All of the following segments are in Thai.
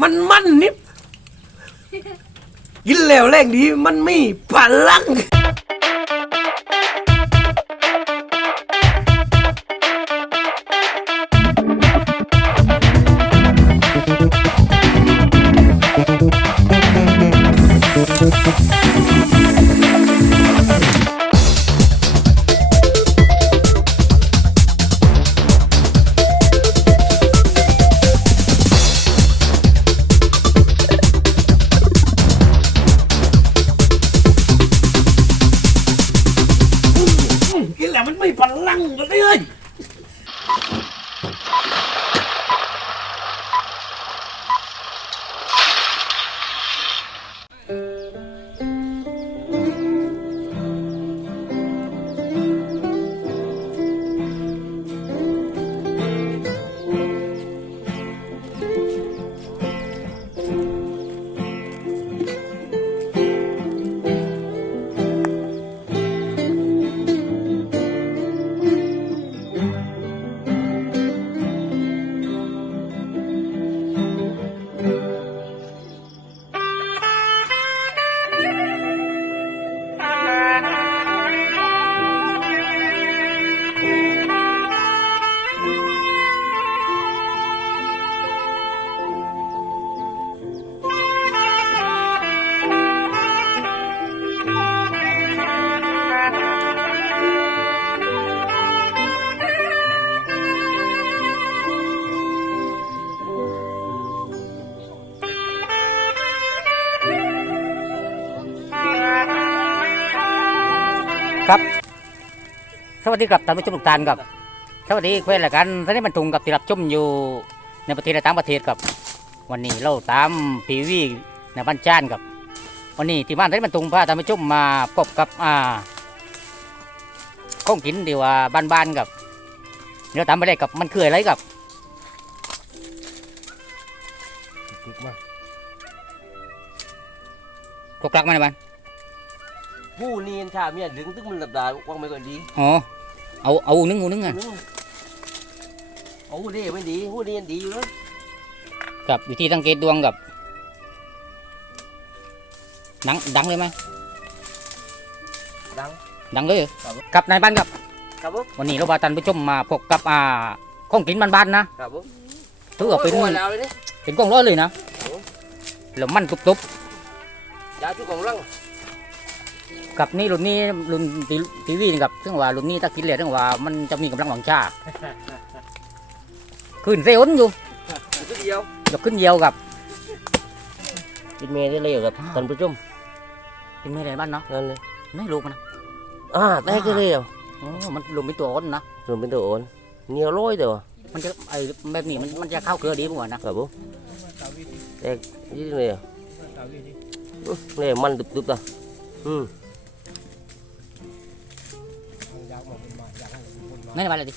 มันมันนิบกินแล้วแรงดีมันมีพลัง วัสดีครับท่านผู้ชมทุกท่านครับสวัสดีเพื่อนรายการท่านนี้บรรทุงกับที่รับชมอยู่ในประเทศและต่างประเทศครับ วันนี้เราตามพีวีในบ้านจ้านครับ วันนี้ที่บ้านท่านนี้บรรทุงพาท่านผู้ชมมาพบกับอ่าของกินดีว่าบ้านๆครับเดี๋ยวตามไปเลยกับมันคืออะไรครับกกลักมาในบ้านผู้เนียนชาเมียดึงตึ้งมันหลับดาว่างไม่ก่อนดีอ๋อ เอาเอานึงเอานึงอะโอ้ดีไม่ดีผู้เนียนดีอยู่แล้วกับวิธีสังเกตดวงกับดังดังเลยไหมดังดังเลยเหรอครับกับนายบ้านกับครับผมวันนี้เราพาท่านผู้ชมมาพบกับอ่าของกินบ้านๆนะครับผมถือว่าเป็นโอ้ยแล้วเลยนี่เป็นกล้องร้อยเลยนะโอ้แล้วมันตุบยาชุกของรังๆ กับนี่รุ่นนี้รุ่นทีวีนี่ครับซึ่งว่ารุ่นนี้ถ้าคิดเลยซึ่งว่ามันจะมีกำลังหวังชาขึ้นเซลนอยู่ชุดเดียวยกขึ้นเยียวกับกินเมย์ได้เลยครับท่านผู้ชมกินไม่ได้บ้านเนาะนั่นเลยไม่รู้มันนะอ่าได้ก็เลยอะโอ้มันรวมเป็นตัวอ้นนะรวมเป็นตัวโอนเหนียวร้อยเดียวอะมันจะไอ้แบบนี้มันมันจะเข้าเครือดีกว่านะครับผมแต่ยี่เลยอะอื้อเลยมันดุบๆอะอืม ไม่ได้มาเลยดิ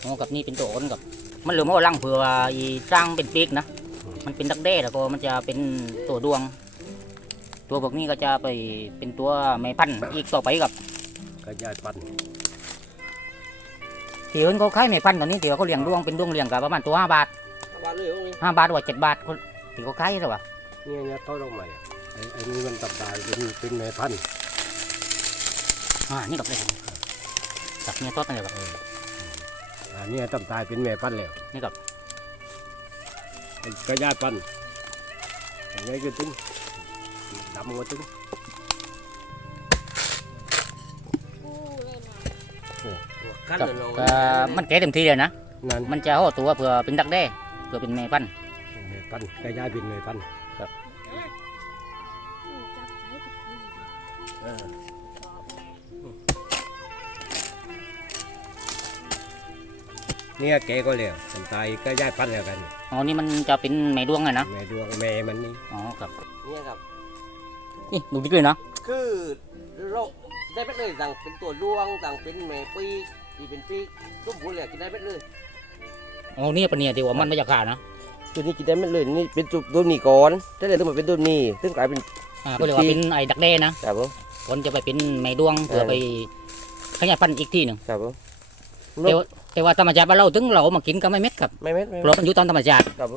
โอ้กับนี่เป็นตัวอ้นกับ มันเหลือมาว่าลังเผื่อว่าอีจ้างเป็นปีกนะ มันเป็นดักแด้แล้วก็มันจะเป็นตัวดวง ตัวพวกนี้ก็จะไปเป็นตัวแม่พันธุ์อีกต่อไปกับกระจายปั่นที่อื่นเขาขายแม่พันธุ์ตอนนี้ที่ว่าเขาเลี้ยงดวงเป็นดวงเลี้ยงกับประมาณตัวห้าบาทวางเลยตรงนี้ห้าบาทหรือว่าเจ็ดบาทเขาที่เขาขายหรือเปล่าเนี่ยเนี่ยต้นดอกใหม่อะไอ้ไอ้นี่มันตับตายเป็นเป็นแม่พันธุ์อ่านี่กับเลย กับเนี่ยต้นเลยกับอันเนี้ตับตายเป็นแม่พันธุ์แล้วนี่กับไอ้กระยาพันธุ์อันนี้ก็ตึงดำก็ตึงขั้นกับเลยน้องก็มันแก่เต็มที่เลยนะนั่นมันจะห่อตัวเพื่อเป็นดักแด้เพื่อเป็นแม่พันธุ์แม่พันธุ์กระยาเป็นแม่พันธุ์เอ เนี่ยแกก็แล้วตับตายกระยาพันธุ์แล้วกันอ๋อนี่มันจะเป็นแม่ดวงไงนะแม่ดวงแม่มันนี่อ๋อครับเนี่ยครับนี่ดูดิเลยนะคือโรคได้ไปเลยสั่งเป็นตัวดวงสั่งเป็นแม่ปีกที่เป็นปีกสมบูรณ์เลยกินได้ไปเลยอ๋อเนี่ยปะเนี่ยที่ว่ามันไม่จะขาดนะตัวนี้กินได้ไม่เลยนี่เป็นตัวตัวนี้ก่อนถ้าเดี๋ยวต้องมาเป็นตัวนี้ซึ่งกลายเป็นอ่าก็เรียกว่าเป็นไอ้ดักแด้นะครับผมคนจะไปเป็นแม่ดวงเพื่อไปขยายพันธุ์อีกที่หนึ่งครับผม แต่ว่าธรรมชาติเราถึงเราอมากินก็ไม่เม็ดครับไม่เม็ดไม่เพราะมันอยู่ตามธรรมชาติครับ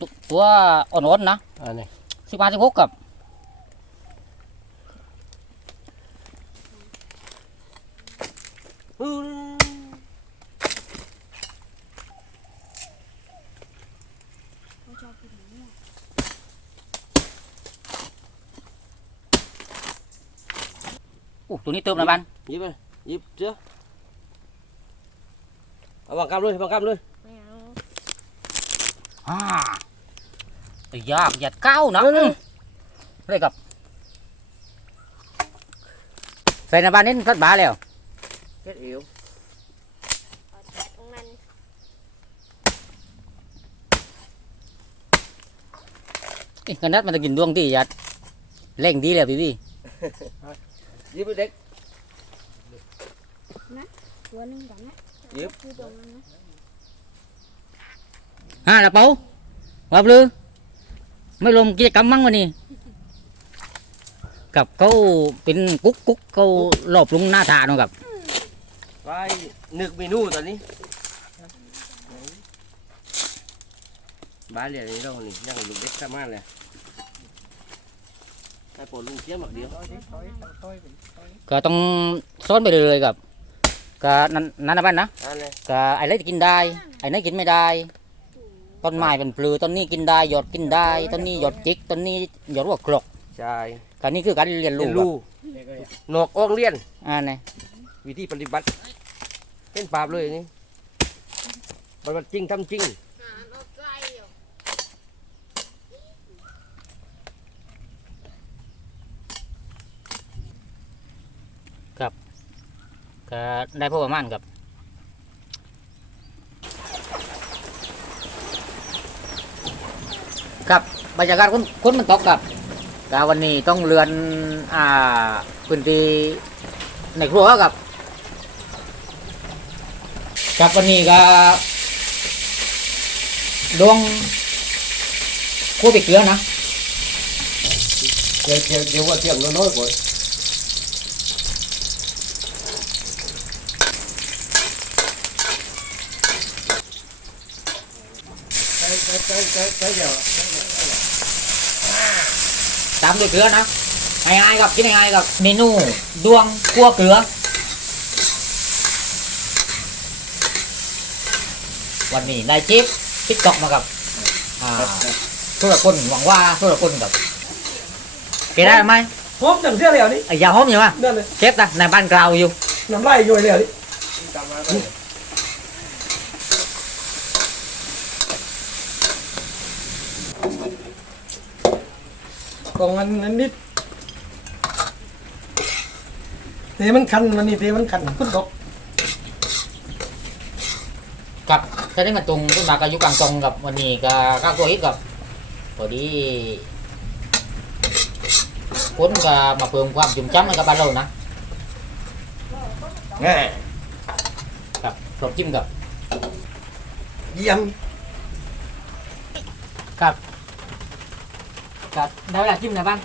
ตัวอ่อนๆนะอันนี้สิบห้าสิบหกครับ อู้ตัวนี้เติมนะบ้านหยิบไปหยิบเจ้าเอาวางกำเลยวางกำเลยไม่เอาอ่าไอ้ยากหยัดเก้านะอืมเลยกับใส่ในบ้านนี้สัดบาแล้วเฮ็ดเอวเอาแตะตรงนั้นเอ้ยกันนัดมันจะกินดวงที่หยัดเร่งดีแล้วพี่พี่ห ยิบไปเด็ก ตัวหนึงก่อนนะหยิบ คือตรงนั้นนะฮ่าละเปาว่าปลือ ไม่รวมกิจกรรมมั้งวันนี้ กับเขาเป็นกุ๊กกุ๊กเขารอบลุงหน้าทาเนาะกับ ไปนึกเมนูตอนนี้บ้านเรียนนี้เรานี่ยังลูกเด็กสามารถเลยไอ้ ปวดลุงเสียหมักเดียวก็ต้องซ้อนไปเรื่อยๆกับก็นั่นนั่นนะบ้านนะอันนี้ก็ไอ้เล็กกินได้ ไอ้นั่นกินไม่ได้ ต้นไม้เป็นปลือต้นนี้กินได้หยอดกินได้ ต้นนี้หยอดจิก ต้นนี้หยอดว่ากรอกใช่ก็นี่คือการเรียนเรีรู้ยนครับรู้นอกออกเรียนอ่านี่วิธีปฏิบัติเป็นปราบเลยนี่ปฏิบัติจริงทำจริง ก็ได้พอประมาณกับครับบรรยากาศคนคนมันตกกับก็วันนี้ต้องเรือนอ่าพื้นที่ในครัวกับกับวันนี้ก็ดวงคั่วไปเกลือนะเกี่ยวเกี่ยวเกี่ยวว่าเทียมน้อยๆก่อน ตามด้วยเกลือนะง่ายๆกับกินง่ายๆกับเมนูดวงคั่วเกลือวันนี้ได้จิ๊บติ๊กตอกมากับอ่าทุกคนหวังว่าทุกคนกับเกได้ไหมหอมจังเสียแล้วนี่ไอ้ยาหอมอยู่วะนั่นเลยเชฟนะในบ้านกลาวอยู่น้ำลายย่อยแล้วนี่ กองอันนั้นนิดเทมันคันมันนี่เทมันคันคุณดอกกับจะได้มาตรงต้นมากอายุกลางตรงกับวันนี้ก็ก้าวตัวอีกกับพอดีคนก็มาเพิ่มความจุ่มจ้ำให้กับบ้านเรานะแง่กับครบจิ้มกับเยี่ยมกับกับได้เวลาจิ้มนะบ้างครับ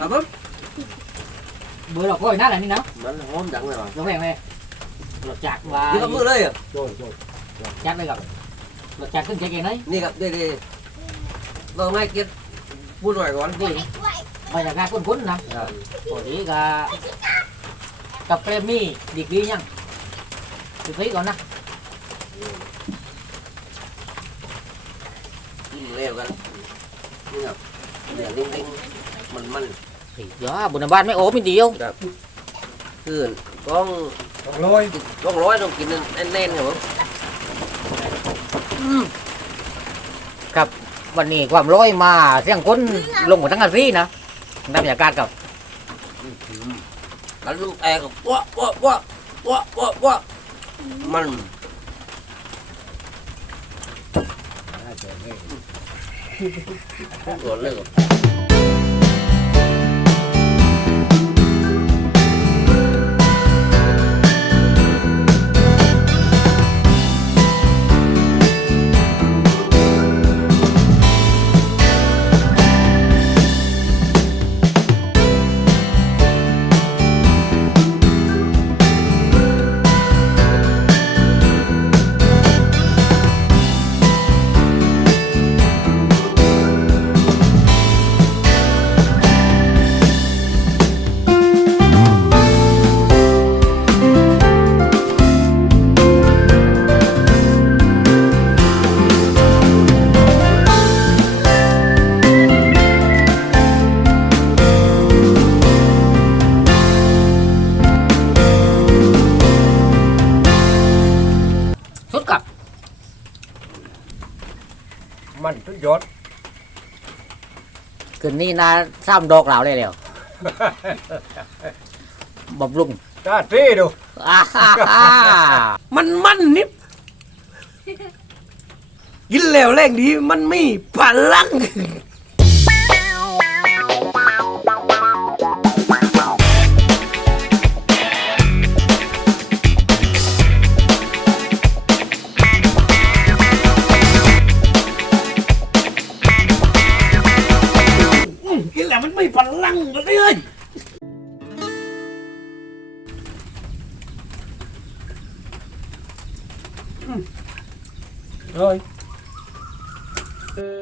ผมเบอร์ดอกกล้วยน่าอะไรนี่เนาะมันหอมจังเลยว่ะลงแรงเลยรสจัดว่านี่กับมือเลยอะโดยโดยจัดเลยกับรสจัดขึ้นเก่งๆเลย นี่กับเด็ดๆลองให้เกียรติพูดหน่อยก่อนดีบรรยากาศคุ้นๆนะพอดีกับกับเปรมมี่ดีกรียังสุดที่ก่อนนะกินเร็วกันนี่ครับเดี๋ยวนิ่งๆมันมันไอ้ยาบุญบ้านไม่โอ้ไม่เดียวๆคืนกล้องสองร้อยกล้องร้อยต้องกินแน่นๆครับผมครับวันนี้ความร้อยมาเสียงคนลงหมดทั้งอาซีนะได้บรรยากาศกับแล้วลูกแอร์ก็ว้าว้าว้าว้าว้าว้ามัน น่า นเลยครับคืนนี้นาซ้ำดอกเหล่าเลยแล้วบำรุงตาตีดูอ่าฮ่าฮ่ามันมันนิบกินแล้วแรงดีมันมีพลัง มีพลังเหลยเอ้ยเอ้ย